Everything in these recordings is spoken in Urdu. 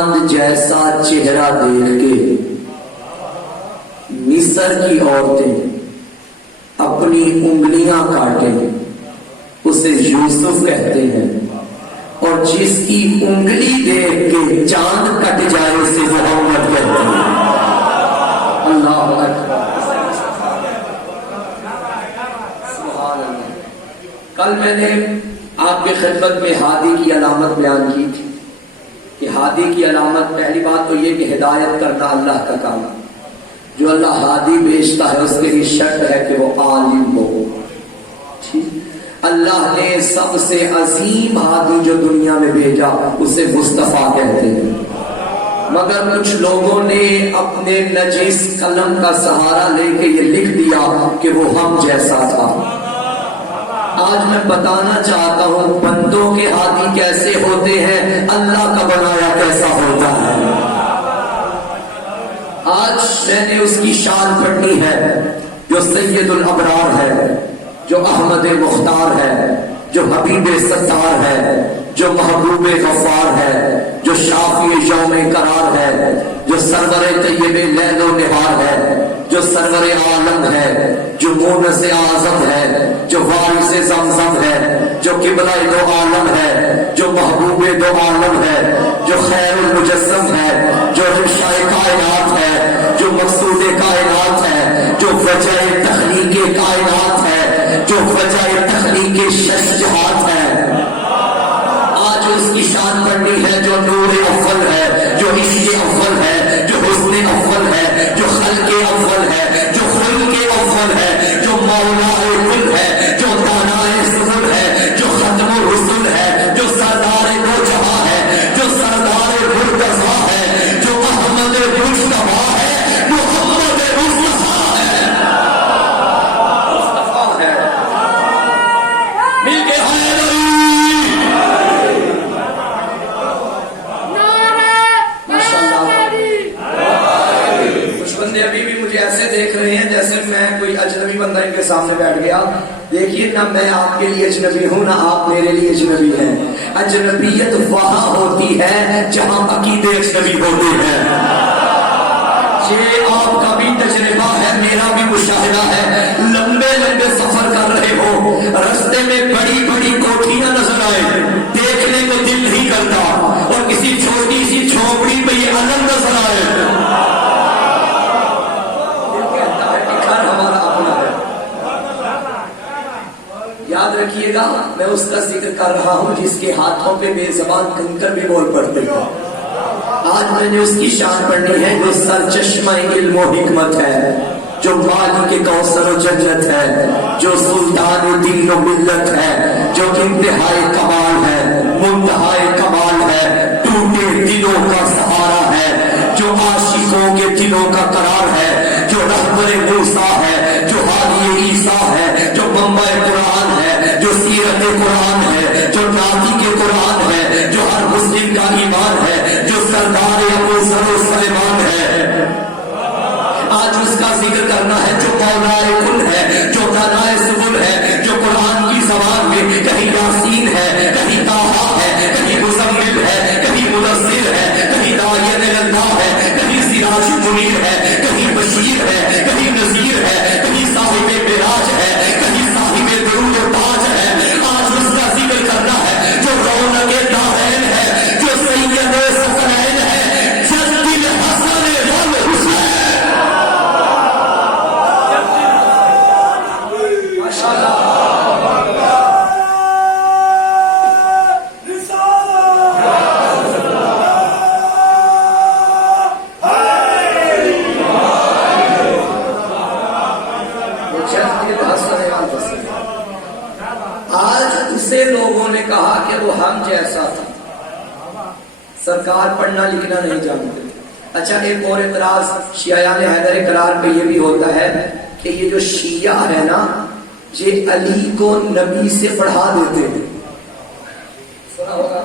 چاند جیسا چہرہ دیکھ کے مصر کی عورتیں اپنی انگلیاں کاٹیں اسے یوسف کہتے ہیں، اور جس کی انگلی دیکھ کے چاند کٹ جائے اسے محمد کہتے ہیں۔ اللہ اکبر، سبحان اللہ۔ کل میں نے آپ کی خدمت میں ہادی کی علامت بیان کی تھی کہ ہادی کی علامت پہلی بات تو یہ کہ ہدایت کرنا اللہ کا کام ہے۔ جو اللہ ہادی بھیجتا ہے اس کے لیے شرط ہے کہ وہ عالم ہو۔ اللہ نے سب سے عظیم ہادی جو دنیا میں بھیجا اسے مصطفیٰ کہتے ہیں، مگر کچھ لوگوں نے اپنے نجیس قلم کا سہارا لے کے یہ لکھ دیا کہ وہ ہم جیسا تھا۔ آج میں بتانا چاہتا ہوں بندوں کے ہادی کیسے ہوتے ہیں، اللہ کا بنایا کیسا ہوتا ہے۔ آج میں نے اس کی شان پڑھنی ہے جو سید الابرار ہے، جو احمد مختار ہے، جو حبیب ستار ہے، جو محبوب غفار ہے، جو شافی یوم قرار ہے، جو سرور طیب لیل و نہار ہے، جو سرور عالم ہے، جو مونس اعظم ہے، جو وارث زمزم ہے، جو قبلہ دو عالم ہے، جو محبوب دو عالم ہے، جو خیر المجسم ہے، جو رشاء کائنات ہے، جو مقصود کائنات ہے، جو وجہ تخلیق کائنات ہے، جو وجہ تخلیق شش جہات ہے۔ آج اس کی شان پڑھنی ہے جو نور اول ہے، جو عشق اول ہے، جو حسن اول ہے، جو خلق اول ہے، جو خلق اول ہے، جو مولا کل ہے، جو دانا سبل ہے، جو ختم الرسل ہے، جو سردار دو جہاں ہے، جو سردار مرتضیٰ ہے، جو احمد مصطفیٰ ہے، محمد مصطفیٰ ہے، مصطفیٰ ہے۔ مل کے ابھی بھی مجھے ایسے دیکھ رہے ہیں جیسے میں کوئی اجنبی بندہ ان کے سامنے بیٹھ گیا۔ دیکھیے نہ میں آپ کے لیے اجنبی ہوں نہ آپ میرے لیے اجنبی ہیں۔ اجنبیت وہاں ہوتی ہے جہاں عقیدے اجنبی ہوتے ہیں۔ یہ آپ کا بھی تجربہ ہے، میرا بھی مشاہدہ ہے۔ لمبے لمبے سفر کر رہے ہو، رستے میں بڑی بڑی کوٹھیاں نظر آئے، دیکھنے کو دل نہیں کرتا، اور کسی چھوٹی سی جھونپڑی پہ یہ علم نظر آئے، یاد رکھیے گا میں اس کا ذکر کر رہا ہوں جس کے ہاتھوں پہ بے زبان کنکر بھی بول پڑتے ہیں۔ آج میں نے اس کی شان پڑھنی ہے جو سرچشمہ علم و حکمت ہے، جو مالک کوثر و جنت ہے، جو سلطان دین و ملت ہے، جو انتہائی کمال ہے، منتہائی کمال ہے، ٹوٹے دلوں کا سہارا ہے، جو عاشقوں کے دلوں کا قرار ہے، جو رہبر موسیٰ ہے، جو ہادی عیسیٰ ہے، جو منبع قرآن ہے، جو سیرت قرآن ہے، جو ناطق قرآن ہے، جو ہر مسلم کا ایمان ہے، جو سردار ابو ذر و سلیمان ہے۔ آج اس کا ذکر کرنا ہے جو مولا کل ہے، جو دانا سبل ہے، جو قرآن کی زبان میں کہیں یاسین ہے، کہیں طٰہٰ ہے، کہیں مزمل ہے، کہیں مدثر ہے، کہیں داعی اللہ ہے، کہیں سراج منیر ہے، کہیں بشیر ہے، کہیں نذیر ہے، کہیں صاحب معراج ہے، کہیں صاحب درود و تاج ہے۔ آج اس کا ذکر کرنا ہے جو رونق دارین ہے، جو سید ثقلین ہے، جد الحسن والحسین۔ آج اسے لوگوں نے کہا کہ وہ ہم جیسا تھا، سرکار پڑھنا لکھنا نہیں جانتے۔ اچھا ایک اور اعتراض شیعیان حیدر کرار پہ یہ بھی ہوتا ہے کہ یہ جو شیعہ ہے نا یہ علی کو نبی سے پڑھا دیتے ہیں۔ سنا ہوگا،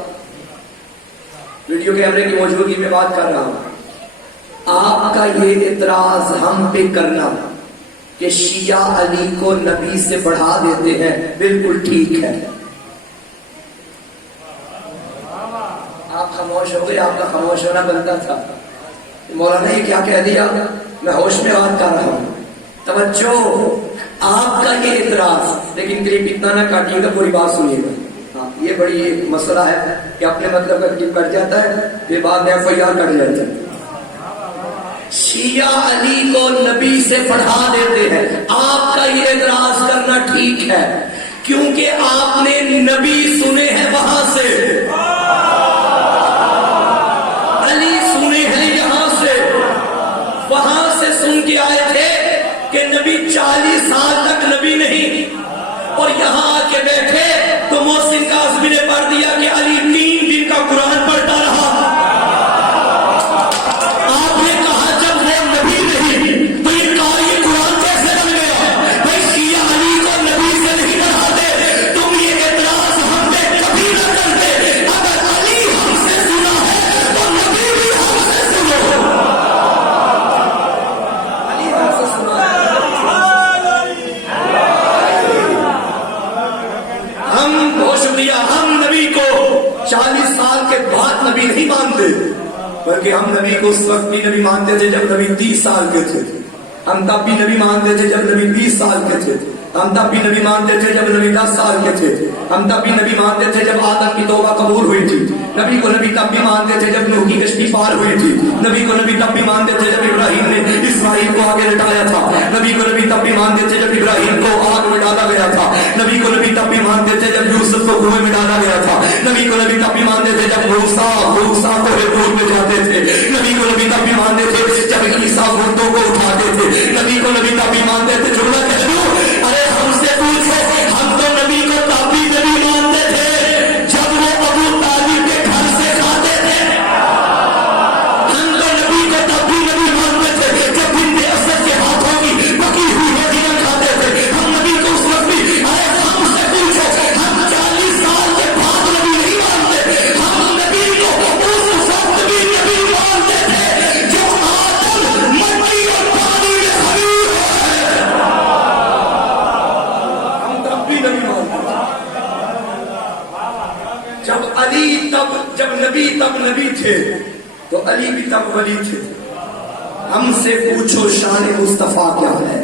ویڈیو کیمرے کی موجودگی میں بات کر رہا ہوں۔ آپ کا یہ اعتراض ہم پہ کرنا کہ شیعہ علی کو نبی سے بڑھا دیتے ہیں بالکل ٹھیک ہے۔ آپ خاموش ہو گئے ہوتے آپ کا خاموش ہونا بنتا تھا. مولانا یہ کیا کہہ دیا؟ میں ہوش میں بات کر رہا ہوں. توجہ، آپ کا یہ اعتراض، لیکن کلپ اتنا نہ کاٹیے گا، پوری بات سنیے گا. ہاں یہ بڑی ایک مسئلہ ہے کہ اپنے مطلب کا کلپ کٹ جاتا ہے، یہ بعد میں FIR کٹ جاتا ہے. شیعہ علی کو نبی سے پڑھا دیتے ہیں. آپ کا یہ اعتراض کرنا ٹھیک ہے کیونکہ آپ نے نبی سنے ہیں وہاں سے، علی سنے ہیں یہاں سے. وہاں سے سن کے آئے تھے کہ نبی 40 سال تک نبی نہیں، اور یہاں آ کے بیٹھے تو محسن کاظمی نے پڑھ دیا کہ علی 3 دن کا قرآن پڑھتا رہا. آپ نے کہا جب وہ نبی نہیں تو یہ قاری قرآن کیسے بن گیا؟ بھائی شیعہ علی کو نبی سے نہیں پڑھاتے، تم یہ اعتراض ہم پہ کبھی نہ کرتے. اگر علی ہم سے سنا ہے تو نبی بھی ہم سے سنو. علی ہم سے سنا ہے، ہم بہت شکریہ. ہم نبی کو 40 سال کے بعد نبی نہیں مانتے، بلکہ ہم نبی کو اس وقت بھی نبی مانتے تھے جب نبی 30 سال کے تھے. ہم تب بھی نبی مانتے تھے جب نبی 20 سال کے تھے. ہم تب بھی نبی مانتے تھے جب نبی 10 سال کے تھے. ہم تب بھی نبی مانتے تھے جب آدم کی توبہ قبول ہوئی تھی. نبی کو نبی تب بھی مانتے تھے جب نوح کی کشتی پار ہوئی تھی. نبی کو نبی تب بھی مانتے تھے جب ابراہیم نے اسماعیل کو آگے لٹایا تھا. نبی کو نبی تب بھی مانتے تھے جب ابراہیم کو آگ میں ڈالا گیا تھا. نبی کو نبی تب بھی مانتے تھے جب یوسف کو کنویں میں ڈالا گیا تھا. نبی کو نبی تب بھی مانتے تھے جب موسیٰ کو دور میں جاتے تھے. نبی کو نبی تب بھی مانتے تھے جب عیسیٰ مردوں کو اٹھاتے تھے. نبی کو نبی تب بھی مانتے تھے. جملہ کہہ دوں، ارے ہم سے پوچھو، ہم تو نبی کو تب بھی نبی مانتے تھے جب وہ ابو طالب کے گھر سے کھاتے تھے. ہم تو نبی کو تب بھی نبی مانتے تھے جب بنت اسد کے ہاتھوں کی پکی ہوئی روٹیاں کھاتے تھے. ہم نبی کو اس وقت بھی، ارے ہم سے پوچھو، ہم 40 سال کے بعد نبی نہیں مانتے. ہم نبی کو اس وقت بھی نبی مانتے تھے جو آدم مٹی اور پانی میں حبیب ہے. ہم تب بھی نبی مانتے تھے. جب علی جب نبی تب نبی تھے تو علی بھی تب ولی تھے. ہم سے پوچھو شان مصطفیٰ کیا ہے.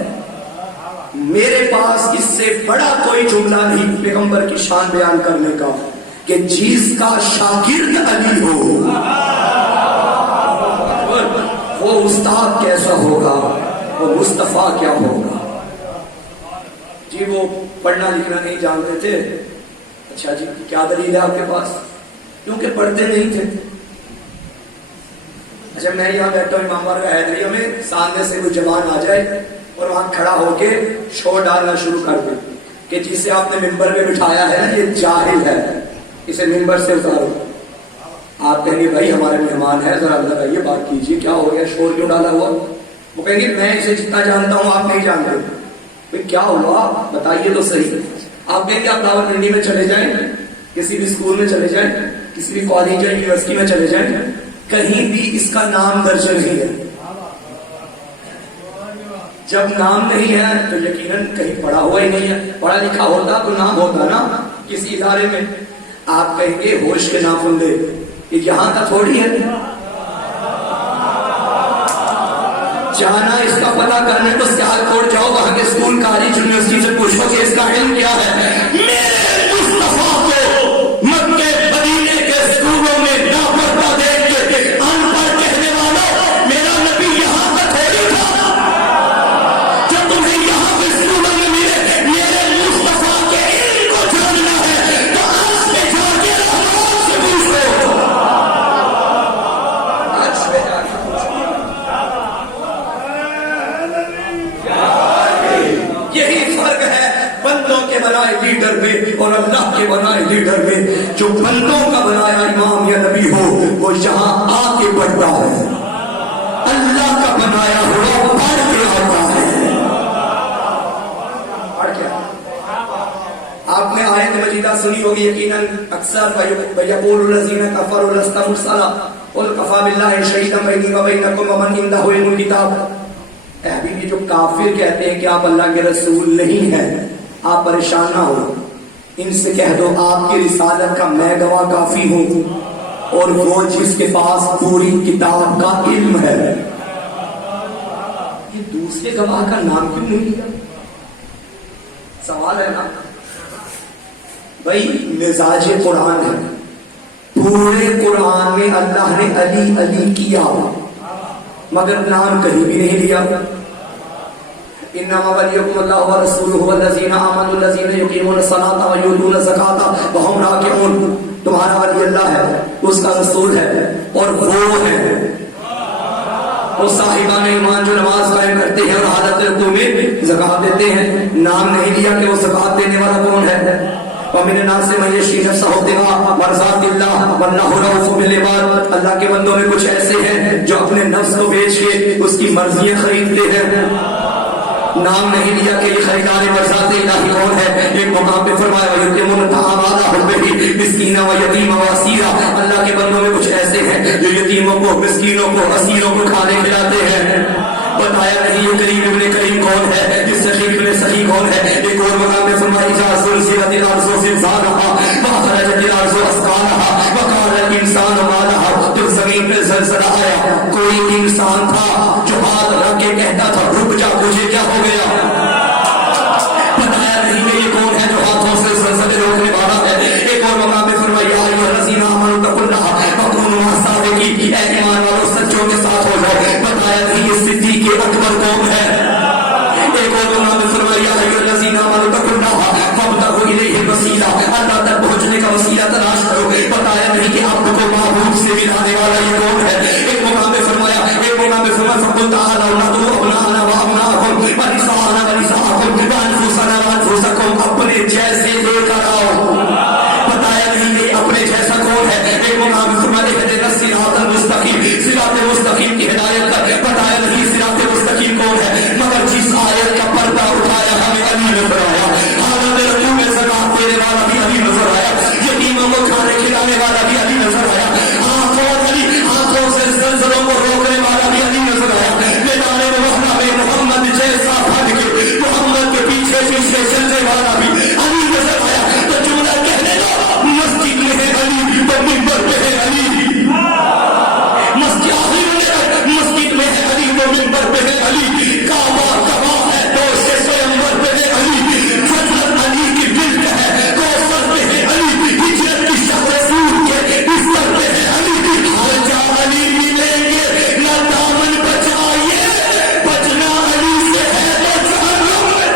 میرے پاس اس سے بڑا کوئی جملہ نہیں پیغمبر کی شان بیان کرنے کا کہ جس کا شاگرد علی ہو وہ استاد کیسا ہوگا، وہ مصطفیٰ کیا ہوگا. جی وہ پڑھنا لکھنا نہیں جانتے تھے. اچھا جی کیا دلیل ہے آپ کے پاس؟ کیونکہ پڑھتے نہیں تھے. اچھا میں یہاں بیٹھا ہوں امام بارگاہ حیدریہ میں، سامنے سے کوئی جوان آ جائے اور وہاں کھڑا ہو کے شور ڈالنا شروع کر دے کہ جسے آپ نے ممبر میں بٹھایا ہے نا یہ جاہل ہے، اسے ممبر سے اتارو. آپ کہیں گے بھائی ہمارے مہمان ہے، ذرا اندر آئیے بات کیجیے، کیا ہو گیا، شور کیوں ڈالا ہوا؟ وہ کہیں گے میں اسے جتنا جانتا ہوں آپ نہیں جانتے. بھائی کیا ہوا بتائیے تو صحیح. آپ کہیں گے آپ راول منڈی میں چلے جائیں، کسی بھی اسکول میں چلے جائیں، کسی بھی کالج یا یونیورسٹی میں چلے جائیں، کہیں بھی اس کا نام درج نہیں ہے. جب نام نہیں ہے تو یقیناً کہیں پڑھا ہوا ہی نہیں ہے. پڑھا لکھا ہوتا تو نام ہوتا نا کسی ادارے میں. آپ کہیں گے ہوش کے ناخن دے، یہ یہاں کا تھوڑی ہے. جانا اس کا پتہ کرنے تو سیالکوٹ جاؤ، وہاں کے اسکول کالج یونیورسٹی سے پوچھو کہ اس کا علم کیا ہے. میرے مصطفیٰ کو مکے مدینے کے اسکولوں میں نہ پڑھتا دیکھ کے ان پڑھ کہنے والوں، میرا نبی یہاں کا تھوڑی تھا. جب تمہیں یہاں کے اسکولوں میں ملے میرے مصطفیٰ کے علم کو جاننا ہے تو آج پہ جا کے رحمان سے پوچھو. آج پہ جا کے یہی فرق ہے بندوں کے بنائے لیڈر میں اور اللہ کے بنائے لیڈر میں. جو بندوں کا بنایا امام یا نبی ہو وہ یہاں آ کے پڑھتا ہے، اللہ کا بنایا ہوا پڑھ کے آتا ہے. پڑھ کیا آپ نے آیت مجیدہ سنی ہوگی یقیناً اکثر. وَيَقُولُ الَّذِينَ كَفَرُوا لَسْتَ مُرْسَلًا قُلْ كَفَىٰ بِاللَّهِ شَهِيدًا بَيْنِي وَبَيْنَكُمْ وَمَنْ عِندَهُ عِلْمُ الْكِتَابِ. اے حبیبی جو کافر کہتے ہیں کہ آپ اللہ کے رسول نہیں ہیں، آپ پریشان نہ ہو. ان سے کہہ دو آپ کی رسالت کا میں گواہ کافی ہوں. اور وہ جس کے پاس پوری کتاب کا علم ہے. یہ دوسرے گواہ کا نام کیوں نہیں لیا؟ سوال ہے نا بھائی. مزاج قرآن ہے. پورے قرآن میں اللہ نے علی علی کیا مگر نام کہیں بھی نہیں لیا. انما ولیکم اللہ ورسولہ والذین آمنوا الذین یقیمون الصلاۃ ویؤتون الزکاۃ وہم راکعون. تمہارا ولی اللہ ہے, اس کا رسول ہے, اور وہ ہے وہ صاحبان ایمان جو نماز قائم کرتے ہیں اور حالت رکوع میں زکات دیتے ہیں. نام نہیں لیا کہ وہ زکات دینے والا کون ہے. ومن الناس من یشری نفسہ ابتغاء مرضات اللہ واللہ رؤوف بالعباد. اللہ کے بندوں میں کچھ ایسے ہیں جو اپنے نفس کو بیچ کے اس کی مرضیاں خریدتے ہیں. نام نہیں لیا کہ یہ خریدار مرضات الہی کون ہے. ایک مقام پہ فرمایا وَيُطْعِمُونَ الطَّعَامَ عَلَىٰ حُبِّهِ مِسْكِینًا وَیَتِیمًا وَاسِیرًا. اللہ کے بندوں میں کچھ ایسے ہیں جو یتیموں کو, مسکینوں کو, اسیروں کو کھانے کھلاتے ہیں. بتایا نہیں یہ کریم ابن کریم کون ہے, یہ سخی ابن سخی کون ہے. ایک اور مقام پہ فرمایا اذا زلزلت الارض زلزالها واخرجت الارض اثقالها وقال الانسان ما لها. جب زمین پہ زلزلہ آیا کوئی انسان تھا جو ہاتھ رکھ کے کہتا تھا رک جا مجھے کیا ہو گیا. بتایا نہیں کہ یہ کون ہے جو ہاتھوں سے زلزلے روکنے والا ہے. ایک اور مقام پہ فرمایا یا ایھا الذین آمنوا اتقوا اللہ وکونوا مع الصادقین. اے ایمان والو سچوں کے ساتھ ہو جاؤ. بتایا نہیں یہ صدیق اکبر کون ہے. ایک اور مقام پہ فرمایا یا ایھا الذین آمنوا اتقوا اللہ وابتغوا الیہ الوسیلہ. اللہ تک پہنچنے کا وسیلہ تلاش کرو. بتایا نہیں کہ آپ کو معبود سے ملانے والا یہ کون ہے. ایک مقام پہ فرمایا فقل تعالوا ندعو ابناءنا وابناءکم ونساءنا ونساءکم وانفسنا وانفسکم. اپنے جیسے لے کر آؤ. بتایا نہیں کہ اپنے جیسا کون ہے. ایک مقام پہ فرمایا اہدنا الصراط المستقیم, صراط مستقیم کی ہدایت کر. بتایا نہیں صراط مستقیم کون ہے مگر جس آیت کا پردہ اٹھایا ہمیں علی نظر آیا. حالت رکوع میں زکات دینے والا بھی علی نظر آیا. یتیموں کو کھانے کھلانے والا بھی علی نظر آیا. ہاتھوں سے زلزلوں کو روکنے والا بھی علی نظر آیا. میدان محنہ میں محمد جیسا بھج کے محمد کے پیچھے پیچھے چلنے والا بھی علی نظر آیا. تو جملہ کہنے لو مسجد میں ہے علی تو منبر پہ ہے علی. مسجد میں ہے علی تو منبر پہ ہے علی. کعبہ گواہ ہے تو سویمبر پہ ہے علی. حضرت علی کی ملک ہے کوثر پہ ہے علی. ہجرت کی شب رسول کے بستر پہ ہے علی. ہر جا علی ملیں گے نہ دامن بچائیے, بچنا علی سے ہے تو جہنم میں.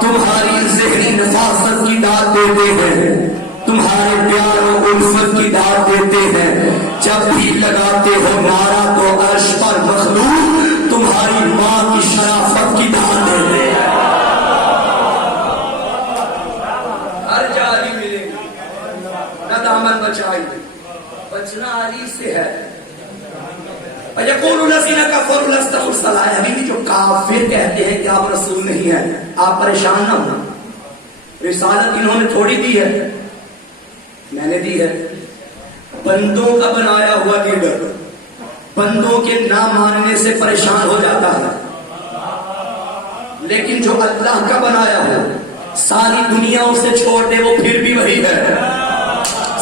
تمہاری ذہنی نفاست کی داد دیتے ہیں, تمہارے پیار و الفت کی داد دیتے ہیں. جب بھی لگاتے ہو نعرہ تو عرش پر مخلوق تمہاری ماں کی شرافت کی داد دیتے ہیں. ہر جا علی ملے نہ دامن بچائیے, بچنا علی سے ہے. یقول الذین کفروا لست مرسلا. ابھی جو کافر کہتے ہیں کہ آپ رسول نہیں ہیں, آپ پریشان نہ ہوں. رسالت انہوں نے تھوڑی دی ہے, میں نے دی ہے. بندوں کا بنایا ہوا لیڈر بندوں کے نہ ماننے سے پریشان ہو جاتا ہے, لیکن جو اللہ کا بنایا ہے ساری دنیا اسے چھوڑ دے وہ پھر بھی وہی ہے.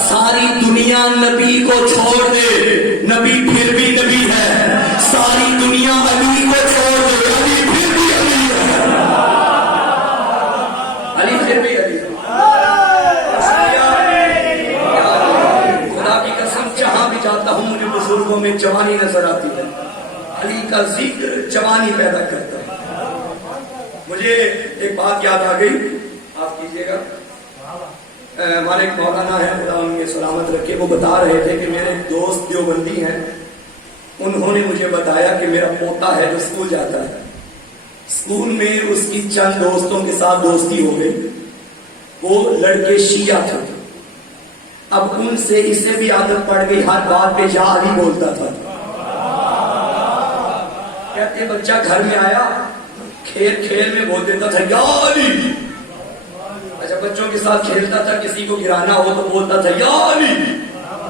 ساری دنیا نبی کو چھوڑ دے نبی پھر بھی نبی ہے. ساری دنیا علی کو چھوڑ دے علی پھر بھی علی ہے. علی پھر بھی علی ہے. خدا کی قسم جہاں بھی جاتا ہوں مجھے بزرگوں میں جوانی نظر آتی ہے. علی کا ذکر جوانی پیدا کرتا ہے. مجھے ایک بات یاد آ گئی, آپ کیجیے گا. ہمارے ایک مولانا ہے خدا ان کے سلامت رکھے, وہ بتا رہے تھے کہ میرے دوست دیوبندی ہیں, انہوں نے مجھے بتایا کہ میرا پوتا ہے جو اسکول جاتا ہے, اسکول میں اس کی چند دوستوں کے ساتھ دوستی ہو گئی. وہ لڑکے شیعہ تھے. اب ان سے اسے بھی عادت پڑ گئی, ہر بات پہ یا علی بولتا تھا. کہتے بچہ گھر میں آیا کھیل کھیل میں بول دیتا تھا یا علی. اچھا بچوں کے ساتھ کھیلتا تھا, کسی کو گرانا ہو تو بولتا تھا یا علی.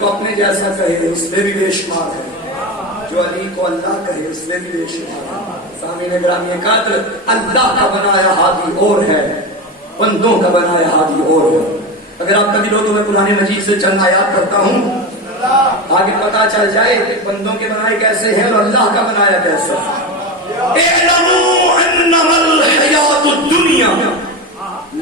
کو اپنے جیسا کہے اس میں بھی بے شمار ہے، جو علی کو اللہ کہے اس میں بھی بے شمار ہے۔ سامعین گرامی قدر، اللہ کا بنایا ہادی اور ہے، بندوں کا بنایا ہادی اور ہے۔ اگر آپ کا دل ہو تو میں قرآن مجید سے چند آیات پڑھتا ہوں، آگے پتا چل جائے کہ بندوں کے بنائے کیسے ہیں اور اللہ کا بنایا کیسے ہے۔ اعلموا انما الحیات الدنیا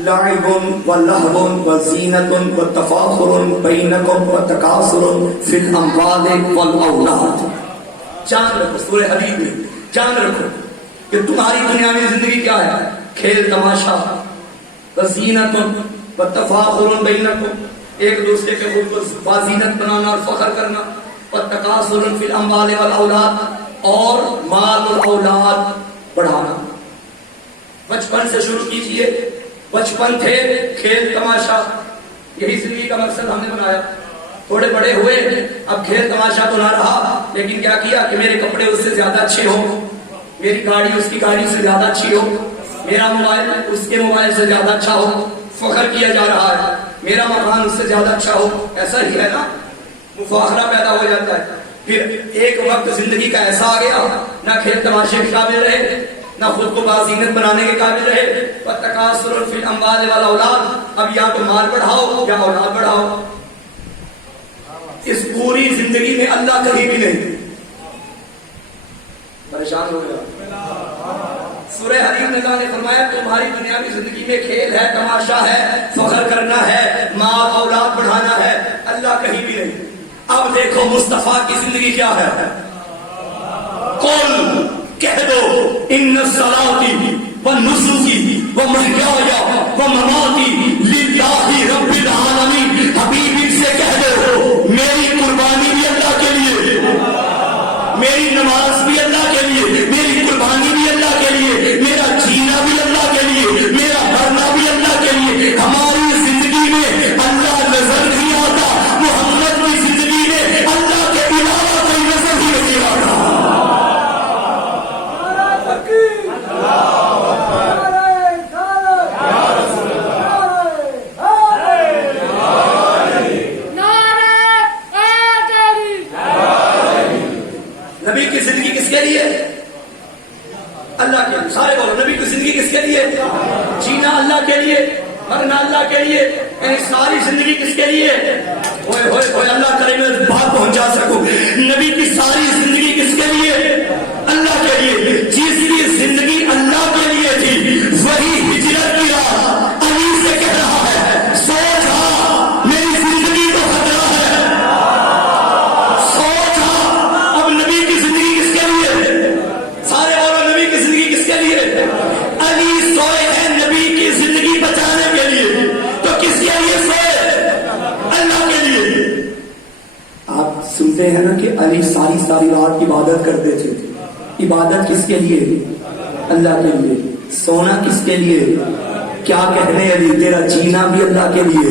لعب ولہو وزینۃ وتفاخر بینکم وتکاثر فی الاموال والاولاد۔ جان رکھو، سورہ حدید میں جان رکھو کہ تمہاری دنیا میں زندگی کیا ہے؟ کھیل تماشا، وزینۃ وتفاخر بینکم، ایک دوسرے کے اوپر بازینت بنانا اور فخر کرنا، وتکاثر فی الاموال والاولاد، اور مال اور اولاد بڑھانا۔ بچپن سے شروع کیجئے، بچپن تھے کھیل تماشا، یہی زندگی کا مقصد ہم نے بنایا۔ تھوڑے بڑے ہوئے، اب کھیل تماشا تو نہ رہا، لیکن کیا کیا کہ میرے کپڑے اس سے زیادہ اچھے ہوں، میری گاڑی اس کی گاڑی سے زیادہ اچھی ہو، میرا موبائل اس کے موبائل سے زیادہ اچھا ہو، فخر کیا جا رہا ہے، میرا مکان اس سے زیادہ اچھا ہو۔ ایسا ہی ہے نا، مفاخرہ پیدا ہو جاتا ہے۔ پھر ایک وقت زندگی کا ایسا آ گیا، نہ کھیل تماشے کے قابل رہے، نہ خود کو بازینت بنانے کے قابل رہے۔ وَتَكَاثُرٌ فِي الْأَمْوَالِ وَالْأَوْلَادِ، اب یا تو مال بڑھاؤ یا اولاد بڑھاؤ۔ اس پوری زندگی میں اللہ کہیں بھی نہیں، پریشان ہو گیا۔ سورہ حدید میں اللہ نے فرمایا تمہاری دنیاوی زندگی میں کھیل ہے، تماشا ہے، فخر کرنا ہے، مال اولاد بڑھانا ہے، اللہ کہیں بھی نہیں۔ اب دیکھو مصطفیٰ کی زندگی کیا ہے۔ قل کہہ دو ان صلاتی و نسکی و محیای و مماتی للہ رب العالمین، حبیب ان سے کہہ دو میری قربانی بھی اللہ کے لیے، میری نماز بھی اللہ کے لیے، میری قربانی بھی اللہ کے لیے، میرا جینا بھی اللہ کے لیے، میرا مرنا بھی اللہ کے لیے۔ ہماری زندگی میں اللہ نظر نہیں آتا، محمد کی زندگی میں اللہ کے علاوہ کوئی نظر ہی نہیں آتا۔ نبی کی زندگی کس کے لیے؟ اللہ کے لیے۔ سارے بولو نبی کی زندگی کس کے لیے؟ جینا اللہ کے لیے، مرنا اللہ کے لیے، یعنی ساری زندگی کس کے لیے؟ ہوئے ہوئے ہوئے، اللہ کرے میں بات پہنچا سکوں۔ نبی کی ساری زندگی کس کے لیے؟ اللہ کے لیے۔ جس کی زندگی اللہ کے لیے تھی وہی ہجرت کیا، علی سے کہہ رہا ہے سوچا میری زندگی تو خطرہ ہے، سوچا۔ اب نبی کی زندگی کس کے لیے؟ سارے اور نبی کی زندگی کس کے لیے؟ علی سوئے ہیں نبی کی زندگی بچانے کے لیے، تو کس کے لیے سوئے؟ اللہ کے لیے۔ آپ سنتے ہیں نا کہ علی ساری رات عبادت کرتے تھے، عبادت کس کے لیے؟ اللہ کے لیے۔ سونا کس کے لیے؟ کیا کہنے علی، تیرا جینا بھی اللہ کے لیے،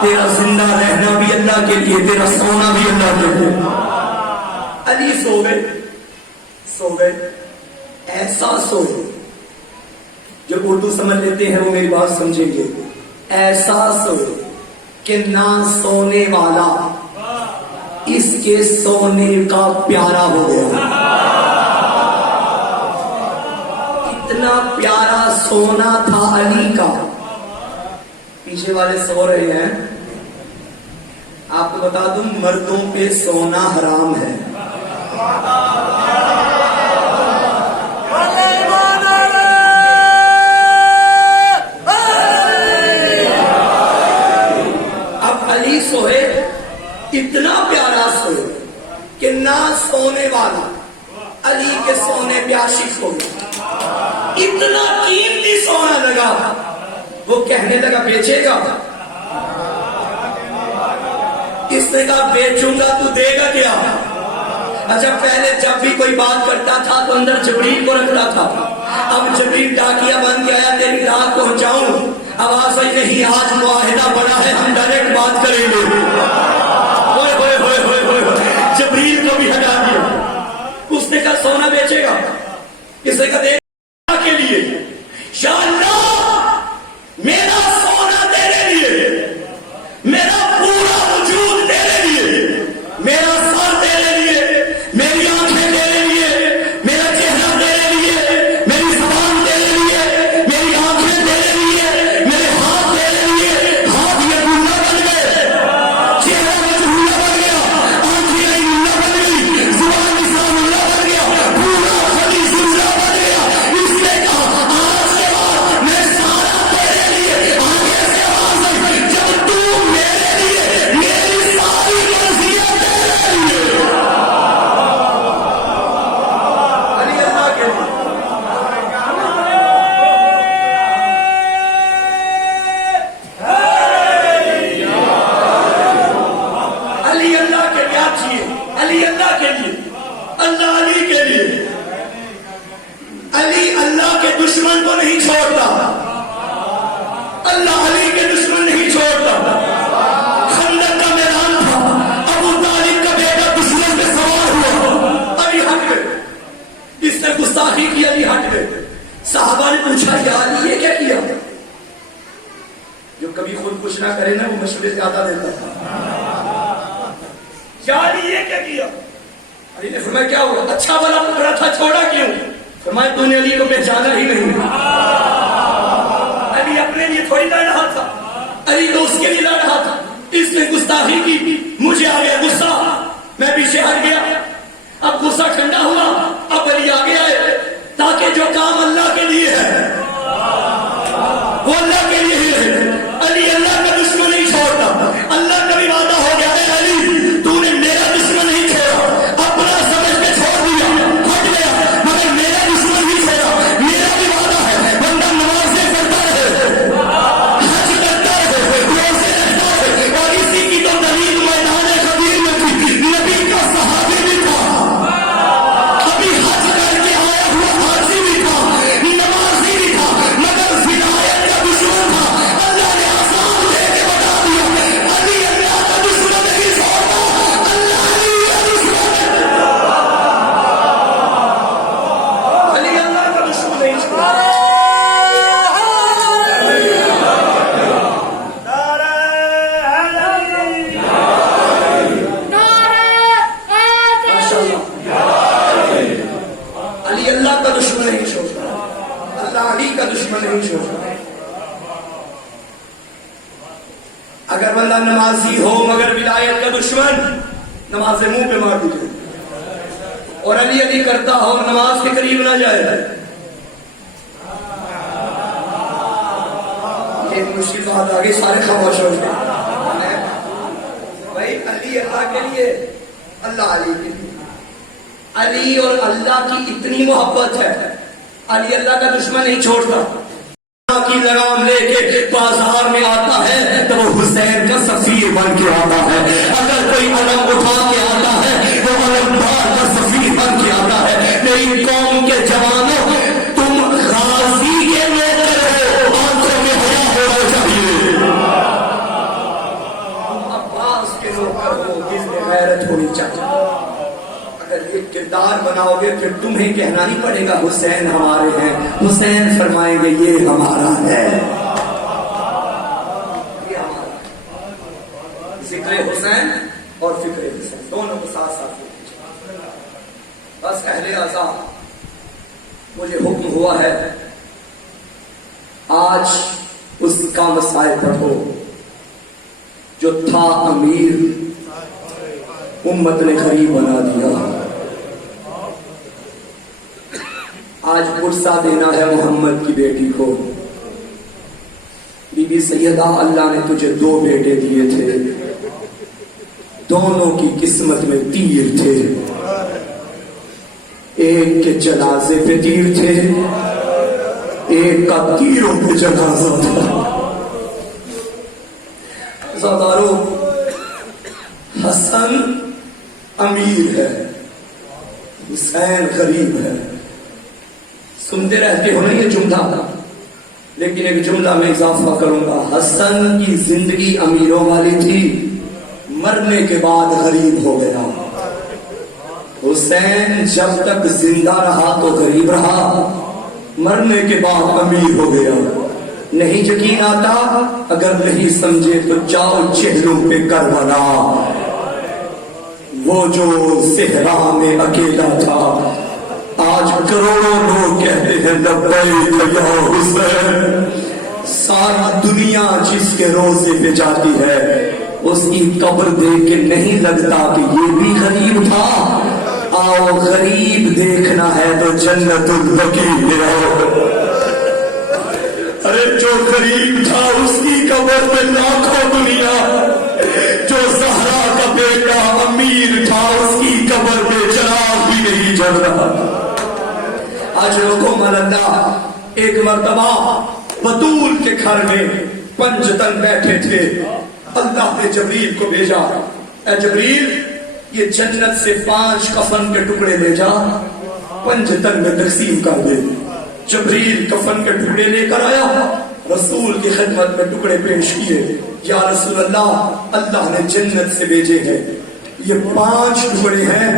تیرا زندہ رہنا بھی اللہ کے لیے، تیرا سونا بھی اللہ کے لیے۔ علی سو گئے، ایسا سوئے، جو اردو سمجھ لیتے ہیں وہ میری بات سمجھیں گے، ایسا سوئے کہ نہ سونے والا اس کے سونے کا پیارا ہو گیا۔ اتنا پیارا سونا تھا علی کا۔ پیچھے والے سو رہے ہیں، آپ کو بتا دوں مردوں پہ سونا حرام ہے۔ اب علی سوئے، اتنا پیارا سوئے کہ نہ سونے والا علی کے سونے پہ عاشق ہو گیا۔ اتنا قیمتی سونا لگا، وہ کہنے لگا بیچے گا؟ اس نے کہا بیچوں گا، تو دے گا کیا؟ اچھا پہلے جب بھی کوئی بات کرتا تھا تو اندر جبریل کو رکھتا تھا، اب جبریل ڈاکیا بن کے آیا تیری رات پہنچاؤں، آواز آئی نہیں آج معاہدہ بڑا ہے ہم ڈائریکٹ بات کریں گے۔ جبریل کو بھی ہٹا دیا۔ اس نے کہا سونا بیچے گا؟ اس نے کہا دے گا کے لیے؟ یا اللہ میرا سونا تیرے لیے، میرا پورا وجود تیرے جو کبھی خود کچھ نہ کرے نا وہ مشورے زیادہ دیتا تھا. یا علی یہ کیا کیا؟ علی نے فرمایا کیا ہوا؟ اچھا بلا پکڑا تھا چھوڑا کیوں؟ فرمایا تو نے علی کو پہچانا ہی نہیں. علی اپنے لیے تھوڑی لڑ رہا تھا, علی تو اس کے لیے لڑ رہا تھا. اس نے گستاخی کی, مجھے آ گیا غصہ, میں پیچھے ہٹ گیا. اب غصہ ٹھنڈا ہوا, اب علی آگے آئے تاکہ جو کام اللہ کے لیے ہے وہ اللہ کے لیے ہی رہے. علی اللہ کا دشمن نہیں چھوڑتا. اللہ کا بھی وعدہ ہو گیا ہے علی تو نے میرا دشمن نہیں چھوڑا, اپنا سمجھ کے چھوڑ دیا, ہٹ گیا, مگر میرا دشمن نہیں چھوڑا. میرا بھی وعدہ ہے بندہ نمازیں پڑھتا رہے, حج کرتا رہے, روزے رکھتا رہے. اور اسی کی تو دلیل میدان خبیر میں تھی. نبی کا صحابی بھی تھا, ابھی حج کر کے آیا ہوا حاجی بھی تھا, نمازی بھی تھا, مگر ولایت کا دشمن تھا. اللہ نے آسان دے کے بتا دیا علی اللہ کا دشمن نہیں چھوڑتا. اللہ علی کا دشمن, علی اللہ کا دشمن نہیں چھوڑتا. علی اللہ کا دشمن نہیں چھوڑتا. اللہ علی کا دشمن نہیں چھوڑتا. اگر بندہ نمازی ہو مگر ولایت کا دشمن, نماز منہ پہ مار دیجیے. اور علی علی کرتا ہو نماز کے قریب نہ جائے. یہ مشکل بات آگے سارے خاموش ہو گئے. بھائی علی اللہ کے لیے, اللہ علی کے لیے. علی اور اللہ کی اتنی محبت ہے, علی اللہ کا دشمن نہیں چھوڑتا. کی لگام لے کے بازار میں آتا ہے تو وہ حسین کا سفیر بن کے آتا ہے. اگر کوئی علم اٹھا کے آتا ہے وہ علمدار کا سفیر بن کے آتا ہے. میری قوم کے جوانوں, تم غازی کے نوکر ہو, آنکھوں میں حیا ہونا چاہیے. عباس کے نوکر ہو, دل میں غیرت ہونی چاہیے. اگر یہ کردار بناؤ گے پھر تمہیں کہنا نہیں پڑے گا حسین ہمارے ہیں. حسین فرمائیں گے یہ ہمارا ہے, یہ ہمارا ہے. ذکر حسین اور فکر حسین دونوں کو ساتھ ساتھ. بس اہل آزاد, مجھے حکم ہوا ہے آج اس کا مسائل پڑھو جو تھا امیر امت نے غریب بنا دیا. آج پرسہ دینا ہے محمد کی بیٹی کو. بی بی سیدہ, اللہ نے تجھے 2 بیٹے دیے تھے, دونوں کی قسمت میں تیر تھے. ایک کے جنازے پہ تیر تھے, ایک کا تیروں پہ جنازہ تھا. زادارو, حسن امیر ہے, حسین غریب ہے. سنتے رہتے ہو نا یہ جملہ, لیکن ایک جملہ میں اضافہ کروں گا. حسن کی زندگی امیروں والی تھی, مرنے کے بعد غریب ہو گیا. حسین جب تک زندہ رہا تو غریب رہا, مرنے کے بعد امیر ہو گیا. نہیں یقین آتا, اگر نہیں سمجھے تو جاؤ چہلوں پہ کربلا. وہ جو صحرا میں اکیلا تھا, آج کروڑوں لوگ کہتے ہیں لبیک یا حسین. ساری دنیا جس کے روزے پہ جاتی ہے اس کی قبر دیکھ کے نہیں لگتا کہ یہ بھی غریب تھا. آؤ غریب دیکھنا ہے تو جنت البقیع میں رہو. ارے جو غریب تھا اس کی قبر میں لاکھوں دنیا, جو زہرا کا بیٹا امیر تھا اس کی قبر میں چراغ بھی نہیں جل رہا. آج لوگوں ملندہ, ایک مرتبہ بطول کے گھر میں 5 تن بیٹھے تھے. اللہ نے جبریل کو بھیجا, اے جبریل یہ جنت سے 5 کفن کے ٹکڑے لے جا, 5 تن میں تقسیم کر دے. جبریل کفن کے ٹکڑے لے کر آیا, رسول کی خدمت میں ٹکڑے پیش کیے. یا رسول اللہ, اللہ نے جنت سے بھیجے ہیں, یہ 5 ٹکڑے ہیں,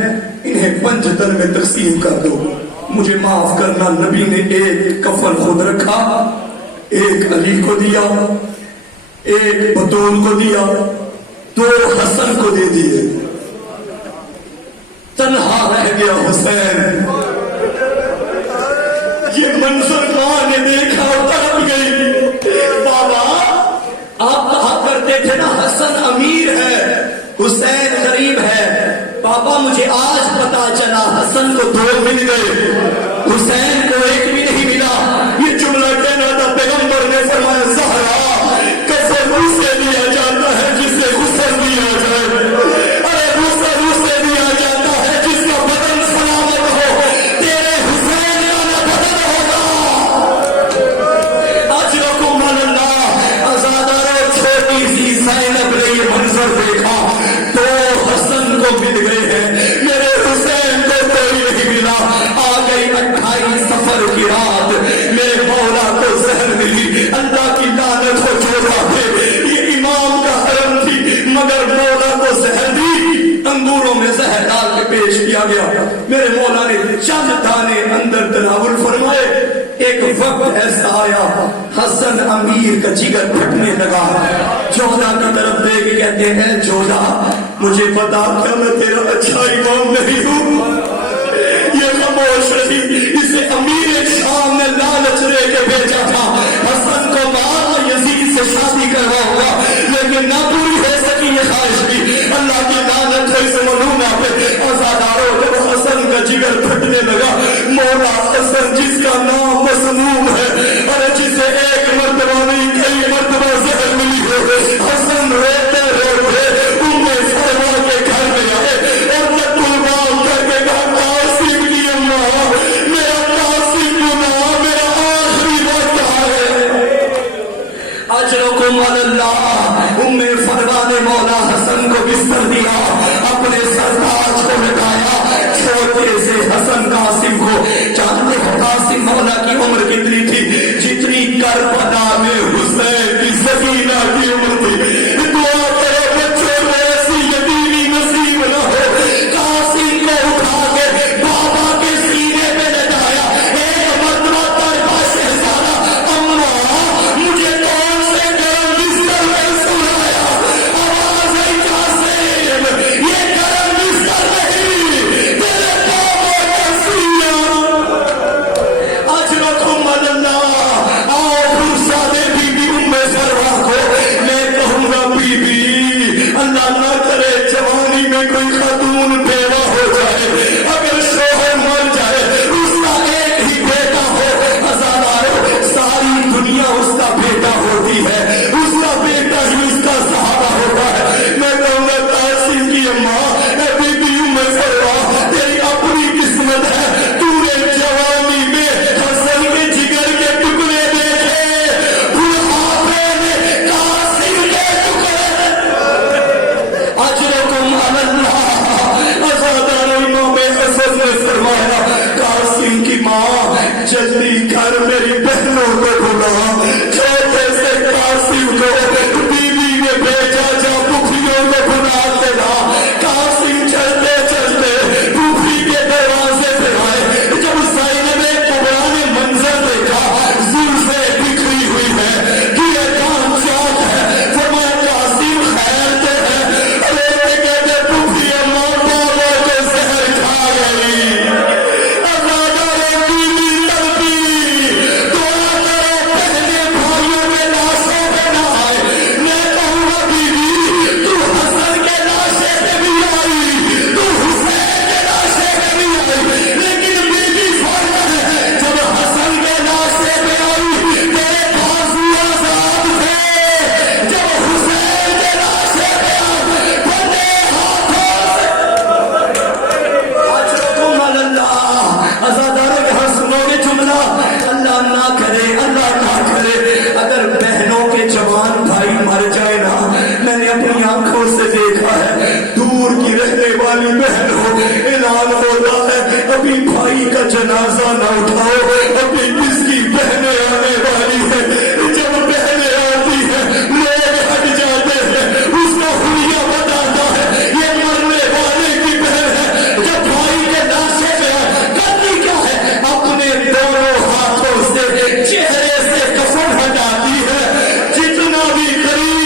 انہیں 5 تن میں تقسیم کر دو. مجھے معاف کرنا, نبی نے ایک کفن خود رکھا, ایک علی کو دیا, ایک بطول کو دیا، دو حسن کو دے دیے، تنہا رہ گیا حسین۔ یہ منظر ماں نے دیکھا اور تڑپ گئی۔ بابا آپ کہا کرتے تھے نا حسن امیر ہے، حسین غریب ہے۔ پاپا مجھے آج پتا چلا حسن کو دو مل گئے، حسین کو ایک بھی نہیں ملا۔ یہ جملہ کہنا تھا، پیغمبر نے فرمایا زہرا قسم اسے دیا جاتا ہے جسے حسن دیا جائے، ارے حسن اسے دیا جاتا ہے جس کا بدن سلامت ہو۔ تیرے حسین کا نہ بدن ہوگا۔ اجرکم اللہ۔ آزادارو چھوٹی سی زینب نے یہ منظر دیکھا تو حسن کو مل گئے ہیں، میرے حسین کو کوئی نہیں ملا۔ آ گئی 28 صفر کی رات، میرے مولا کو زہر ملی۔ اللہ کی لعنت ہو چھوڑا ہے، یہ امام کا حرم تھی مگر مولا کو زہر دی، انگوروں میں زہر ڈال کے پیش کیا گیا۔ میرے مولا نے چند دانے اندر تناول فرمائے۔ ایک وقت ایسا آیا حسن امیر کا جگر پھٹنے لگا، جوہدا کی طرف دے کے کہتے ہیں جوہدا مجھے پتا کیا میں تیرا اچھا امام نہیں ہوں؟ یہ خاموش رہی۔ اسے امیر شام نے لالچ دے کے بھیجا تھا، حسن کو کہا یزید سے شادی کرواؤں گا، لیکن نہ پوری ہو سکی یہ خواہش بھی۔ اللہ کی لعنت ہو اس ملونہ پہ۔ آزادارو جب حسن کا جگر پھٹنے لگا، مولا حسن جس کا نام مسموم ہے، اور جسے ایک مرتبہ نہیں کئی مرتبہ زہر ملی ہے، حسن روتے روتے ام سلمہ کے گھر میں آئے اور نقل بام کر کے کہا قاسم کی اماں، میرا قاسم گناہ، میرا آخری وقت ہے۔ اجرکم اللہ۔ ام فروا نے مولا حسن کو بستر دیا، اپنے سرتاج کو لٹایا، چھوٹے سے حسن قاسم کو۔ جانتے ہو قاسم مولا کی عمر کتنی تھی؟ جتنی کربلا میں حسین کی سکینہ کی عمر تھی۔ دعا کرو بچوں کو ایسی یتیمی نصیب نہ ہو۔ قاسم کو اٹھا کے بابا کے سینے پہ لٹایا۔ ایک مرتبہ طیبہ شہزادہ اماں مجھے کون سے گرم بستر میں سلایا؟ آواز آئی قاسم یہ گرم بستر نہیں، تیرے بابا کا سینہ۔ اجرکم اللہ۔ آؤ فرزادے بی بی ام فروا کو میں کہوں گا بی بی، اللہ نہ کرے جوانی میں کوئی خاتون بیوہ ہو جائے، اگر شوہر مر جائے، اس کا ایک ہی بیٹا ہو، آزادارو ساری دنیا اس کا بیٹا ہوتی ہے، اس کا بیٹا ہی اس کا سہارا ہوتا ہے۔ میں کہوں گا قاسم کی اماں، اے بی بی ام فروا تیری اپنی قسمت ہے، تو نے جوانی میں حسن کے جگر کے ٹکڑے دیکھے، بڑھاپے میں قاسم کے ٹکڑے۔ اجرکم اللہ۔ آزادارو امام حسن نے فرمایا قاسم کی ماں جلدی کر میری بہنوں کو بلا۔ چھوٹے سے قاسم کو بی بی نے بھیجا جا پھوپھیوں کو بلا کے لا۔ قاسم چلتے چلتے پھوپھی کے دروازے پہ آئے، جب زینب کبریٰ نے منظر دیکھا زلفیں بکھری ہوئی ہے، یہ کام چاک ہے، فرمایا قاسم خیر تو ہے؟ ارے کہتے پھوپھی اماں بابا کو زہر کھا گئی۔ آزادارو بیوی تڑپی، دعا کرو پہلے بھائیوں کے لاشوں پہ نہ آئے۔ میں کہوں گا بیوی تو حسن کے لاشے پہ بھی آئی، تو حسین کے لاشے پہ بھی آئی، لیکن بیوی فرق ہے، جب حسن کے لاشے پہ آئی تیرے بازو آزاد تھے، جب حسین کے لاشے پہ آئی بندے ہاتھوں سے۔ اجرکم اللہ۔ آزادارو یہاں سنو گے جملہ، اللہ نہ کرے، اللہ نہ کرے اگر بہنوں کے جوان بھائی مر جائے نا، میں نے اپنی آنکھوں سے دیکھا ہے، دور کی رہنے والی بہن ہو، اعلان ہوتا ہے ابھی بھائی کا جنازہ نہ اٹھاؤ، ابھی کس کی بہنیں آنے والی ہیں۔ جب بہنیں آتی ہیں لوگ ہٹ جاتے ہیں، اس کا حلیہ بتاتا ہے یہ مرنے والے کی بہن ہے۔ جب بھائی کے لاشے پہ کرتی کیا ہے؟ اپنے دونوں ہاتھوں سے چہرے سے کفن ہٹاتی ہے، جتنا بھی قریب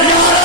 11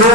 2